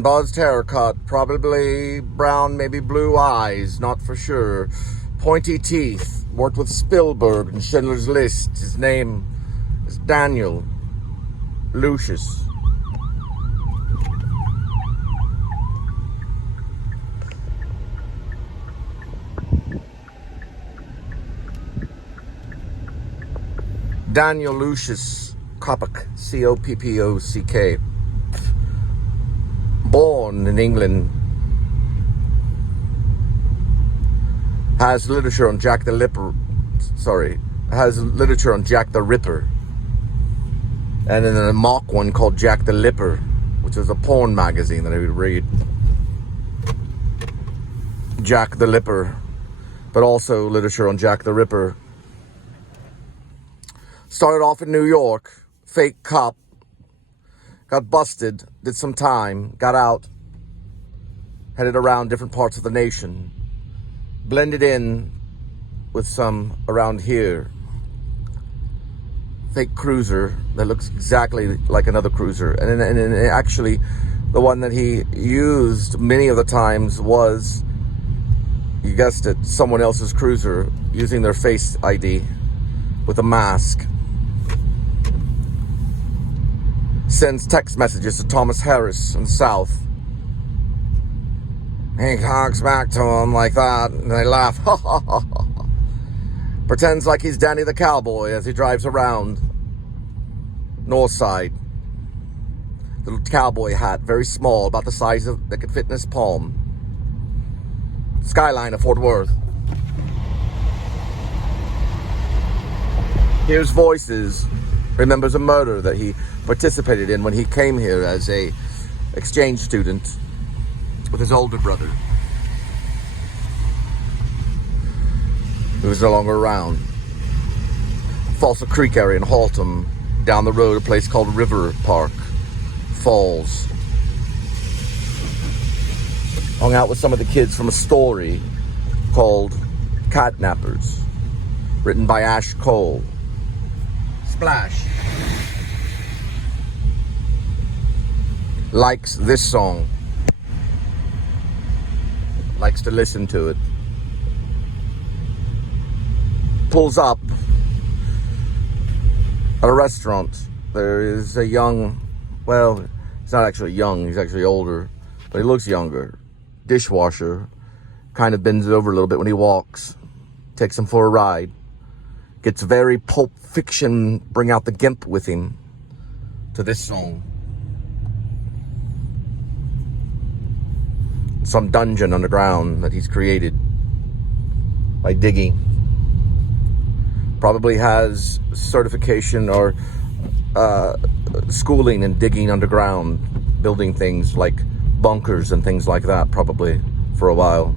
tan, buzzed haircut, probably brown, maybe blue eyes, not for sure. Pointy teeth, worked with Spielberg and Schindler's List. His name is Daniel Lucius. Daniel Lucius Coppeck, C-O-P-P-O-C-K. Born in England. Has literature on Jack the Ripper. Has literature on Jack the Ripper. And then a mock one called Jack the Lipper, which was a porn magazine that I would read. Jack the Lipper. But also literature on Jack the Ripper. Started off in New York, fake cop, got busted, did some time, got out, headed around different parts of the nation, blended in with some around here. Fake cruiser that looks exactly like another cruiser. And actually, the one that he used many of the times was, you guessed it, someone else's cruiser using their face ID with a mask. Sends text messages to Thomas Harris in the South. He honks back to him like that, and they laugh. Pretends like he's Danny the Cowboy as he drives around North Side. Little cowboy hat, very small, about the size that could fit in his palm. Skyline of Fort Worth. Hears voices. Remembers a murder that he participated in when he came here as a exchange student with his older brother, who was no longer around. Folsom Creek area in Haltom, down the road, a place called River Park Falls. Hung out with some of the kids from a story called Catnappers, written by Ash Cole. Splash. Likes this song. Likes to listen to it. Pulls up at a restaurant. There is a young, well, he's not actually young, he's actually older, but he looks younger. Dishwasher. Kind of bends over a little bit when he walks. Takes him for a ride. Gets very Pulp Fiction, bring out the gimp with him to this song. Some dungeon underground that he's created by digging. Probably has certification or schooling in digging underground, building things like bunkers and things like that, probably for a while.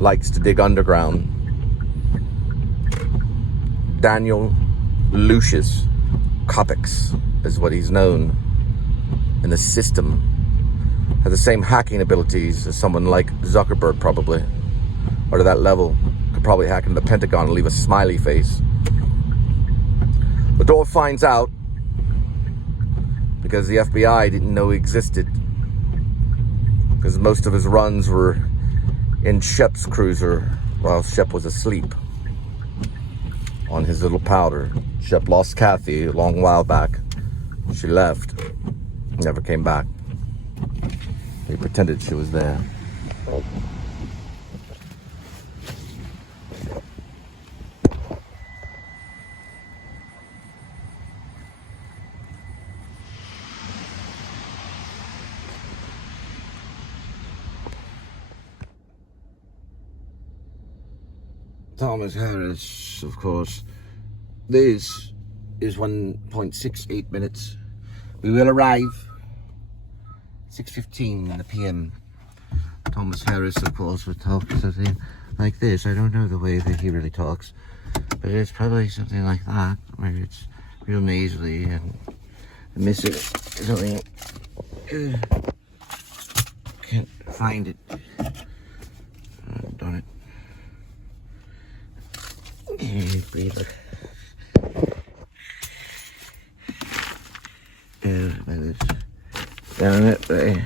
Likes to dig underground. Daniel Lucius Coppex is what he's known in the system. Has the same hacking abilities as someone like Zuckerberg, probably, or to that level. Could probably hack into the Pentagon and leave a smiley face. The door finds out because the FBI didn't know he existed, because most of his runs were in Shep's cruiser while Shep was asleep on his little powder. Shep lost Kathy a long while back. She left, never came back. He pretended she was there. Thomas Harris, of course. This is 1.68 minutes. We will arrive 6:15 in the PM. Thomas Harris, of course, would talk something like this. I don't know the way that he really talks, but it's probably something like that, where it's real nasally and miss it. Something. Can't find it. Darn it. Breathe. My lips. down that way.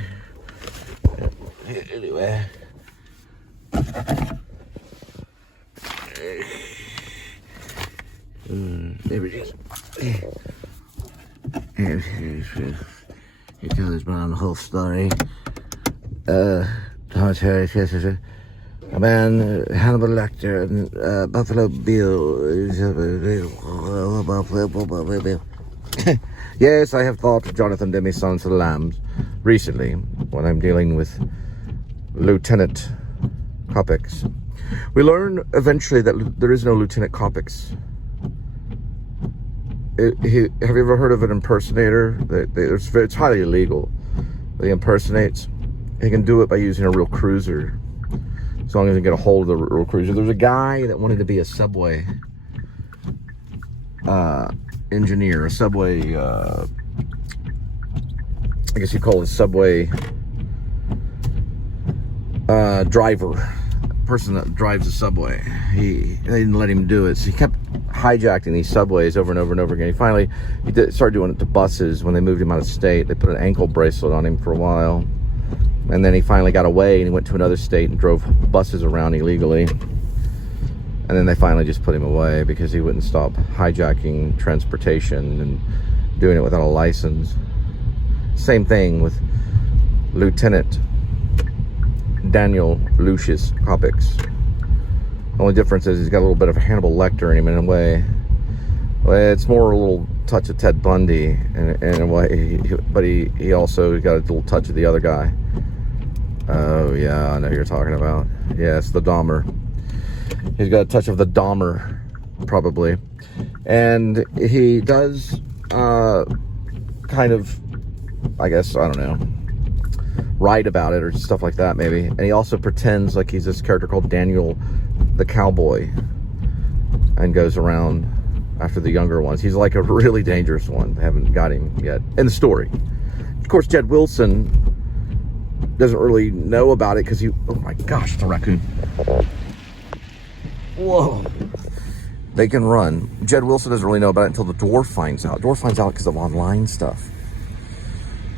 Anyway. There it is. He tells Brown the whole story. Thomas Harris, yes, a man, Hannibal Lecter, and Buffalo Bill. Yes, I have thought of Jonathan Demme, Sons of the Lambs, recently, when I'm dealing with Lieutenant Coppex. We learn eventually that there is no Lieutenant Coppex. Have you ever heard of an impersonator? It's highly illegal. He impersonates. He can do it by using a real cruiser, as long as he can get a hold of the real cruiser. There's a guy that wanted to be a subway engineer, a subway, I guess you call it a subway driver, person that drives a subway. They didn't let him do it, so he kept hijacking these subways over and over and over again. He started doing it to buses when they moved him out of state. They put an ankle bracelet on him for a while, and then he finally got away and he went to another state and drove buses around illegally. And then they finally just put him away because he wouldn't stop hijacking transportation and doing it without a license. Same thing with Lieutenant Daniel Lucius Coppex. The only difference is he's got a little bit of a Hannibal Lecter in him in a way. Well, it's more a little touch of Ted Bundy in a way, but he also got a little touch of the other guy. Oh yeah, I know who you're talking about. Yes, the Dahmer. He's got a touch of the Dahmer, probably. And he does kind of, I guess, I don't know, write about it or stuff like that maybe. And he also pretends like he's this character called Daniel the Cowboy and goes around after the younger ones. He's like a really dangerous one. They haven't got him yet in the story. Of course, Jed Wilson doesn't really know about it because he, oh my gosh, it's a raccoon. Whoa. They can run. Jed Wilson doesn't really know about it until the dwarf finds out. Dwarf finds out because of online stuff.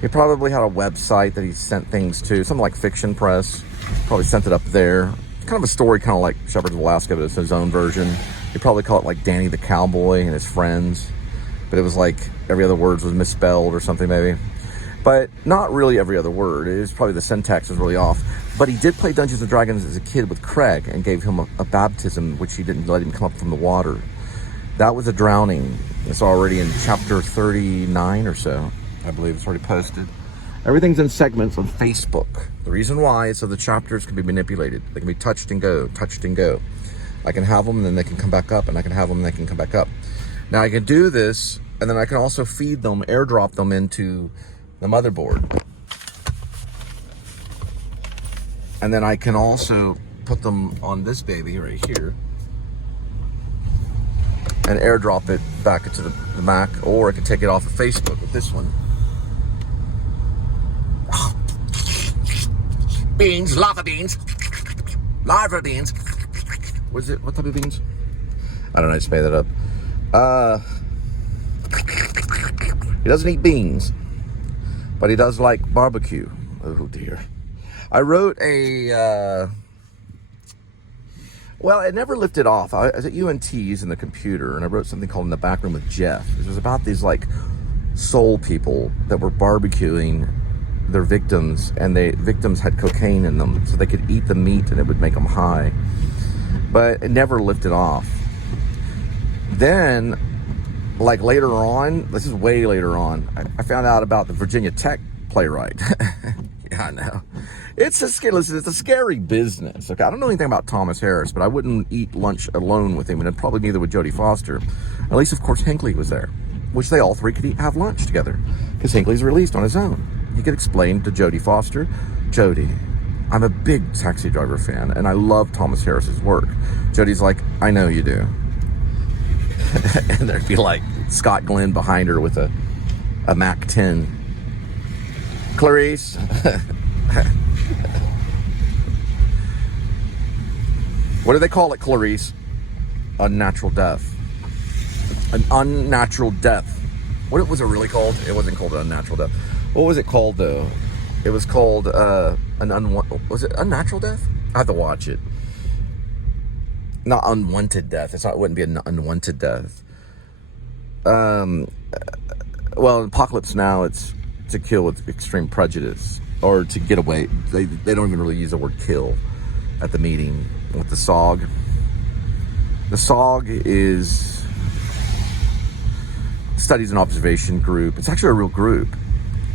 He probably had a website that he sent things to, something like Fiction Press. Probably sent it up there. Kind of a story, kind of like Shepherds of Alaska, but it's his own version. He'd probably call it like Danny the Cowboy and his friends, but it was like every other word was misspelled or something maybe. But not really every other word. It was probably the syntax was really off. But he did play Dungeons and Dragons as a kid with Craig and gave him a baptism, which he didn't let him come up from the water. That was a drowning. It's already in chapter 39 or so. I believe it's already posted. Everything's in segments on Facebook. The reason why is so the chapters can be manipulated. They can be touched and go, touched and go. I can have them and then they can come back up, and I can have them and they can come back up. Now I can do this, and then I can also feed them, airdrop them into the motherboard. And then I can also put them on this baby right here and airdrop it back into the Mac, or I can take it off of Facebook with this one. Beans, lava beans, lava beans. What is it? What type of beans? I don't know, I just made that up. He doesn't eat beans, but he does like barbecue. Oh dear. I wrote a, well, it never lifted off. I was at UNT using the computer, and I wrote something called In the Back Room with Jeff. It was about these like soul people that were barbecuing their victims, and victims had cocaine in them, so they could eat the meat and it would make them high. But it never lifted off. Then, like later on, this is way later on, I found out about the Virginia Tech playwright. Yeah, I know. It's a scary business. Okay, I don't know anything about Thomas Harris, but I wouldn't eat lunch alone with him, and probably neither would Jodie Foster. At least, of course, Hinckley was there, which they all three could have lunch together, because Hinckley's released on his own. He could explain to Jodie Foster, Jodie, I'm a big Taxi Driver fan, and I love Thomas Harris's work. Jodie's like, I know you do. And there'd be like Scott Glenn behind her with a Mac 10. Clarice. What do they call it, Clarice? Unnatural death. An unnatural death. What was it really called? It wasn't called an unnatural death. What was it called though? It was called was it Unnatural Death? I have to watch it. Not Unwanted Death. It wouldn't be an unwanted death. Well, in Apocalypse Now, it's to kill with extreme prejudice, or to get away. They don't even really use the word kill at the meeting with the SOG. The SOG is Studies and Observation Group. It's actually a real group,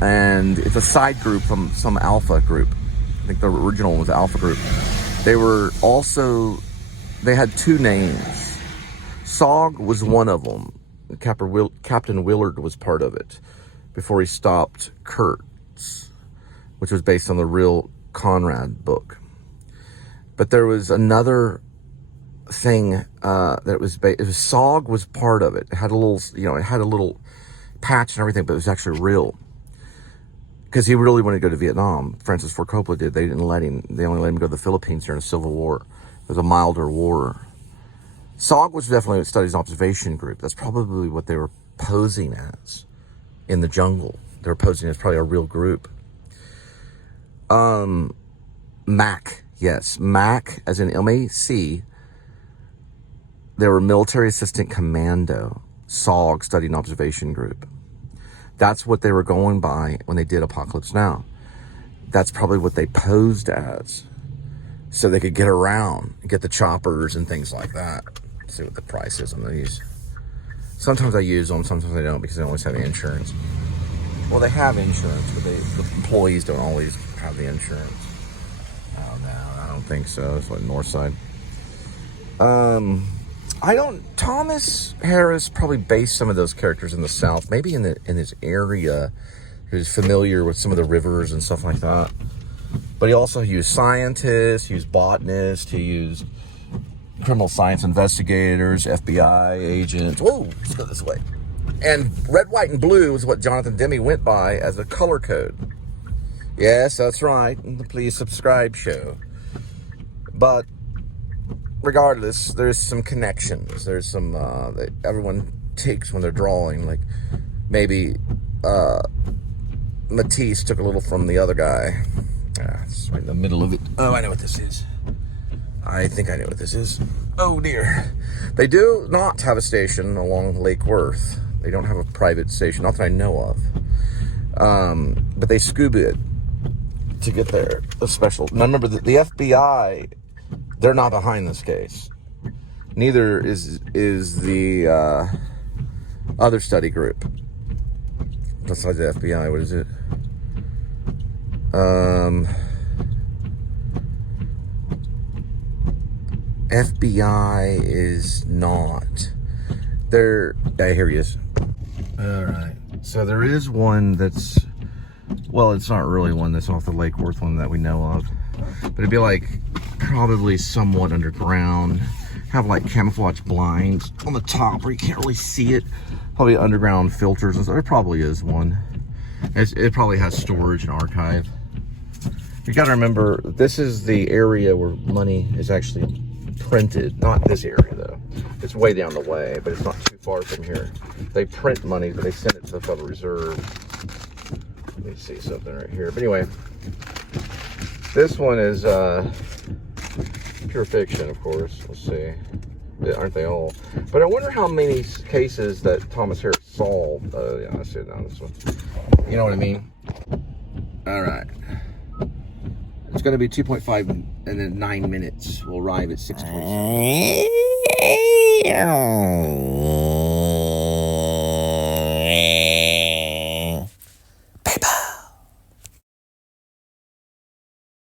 and it's a side group from some Alpha group. I think the original was Alpha Group. They had two names. SOG was one of them. Captain Willard was part of it before he stopped Kurtz, which was based on the real Conrad book. But there was another thing that was SOG was part of it. It had a little patch and everything, but it was actually real. Because he really wanted to go to Vietnam. Francis Ford Coppola did. They didn't let him. They only let him go to the Philippines during the Civil War. It was a milder war. SOG was definitely a Studies and Observation Group. That's probably what they were posing as in the jungle. They were posing as probably a real group. MAC, yes. MAC, as in M-A-C. They were Military Assistant Commando. SOG, Study and Observation Group. That's what they were going by when they did Apocalypse Now. That's probably what they posed as, so they could get around and get the choppers and things like that. Let's see what the price is on these. Sometimes I use them, sometimes I don't, because they always have the insurance. Well, they have insurance, but the employees don't always have the insurance. Oh, no, I don't think so. It's like Northside. Thomas Harris probably based some of those characters in the South, maybe in his area. He was familiar with some of the rivers and stuff like that. But he also used scientists, he used botanists, he used criminal science investigators, FBI agents. Whoa, let's go this way. And red, white, and blue is what Jonathan Demme went by as a color code. Yes, that's right, the Please Subscribe show. But regardless, there's some connections. There's some that everyone takes when they're drawing. Like maybe Matisse took a little from the other guy. It's right in the middle of it. Oh, I know what this is. I think I know what this is. Oh dear. They do not have a station along Lake Worth. They don't have a private station, not that I know of. But they scuba it to get there. A special. Now remember, the FBI, they're not behind this case. Neither is the other study group. Besides the FBI, what is it? FBI is not. Here he is. All right. So there is one that's, well, it's not really one that's off the Lake Worth one that we know of. But it'd be like probably somewhat underground. Have like camouflage blinds on the top where you can't really see it. Probably underground filters and stuff. There probably is one. It probably has storage and archive. You got to remember, this is the area where money is actually printed. Not this area though. It's way down the way, but it's not too far from here. They print money, but they send it to the Federal Reserve. Let me see something right here. But anyway, this one is pure fiction, of course. Let's see. Aren't they all? But I wonder how many cases that Thomas Harris solved. Yeah, I see it on this one. You know what I mean? All right. It's going to be 2.5 and then 9 minutes. We'll arrive at 6.6.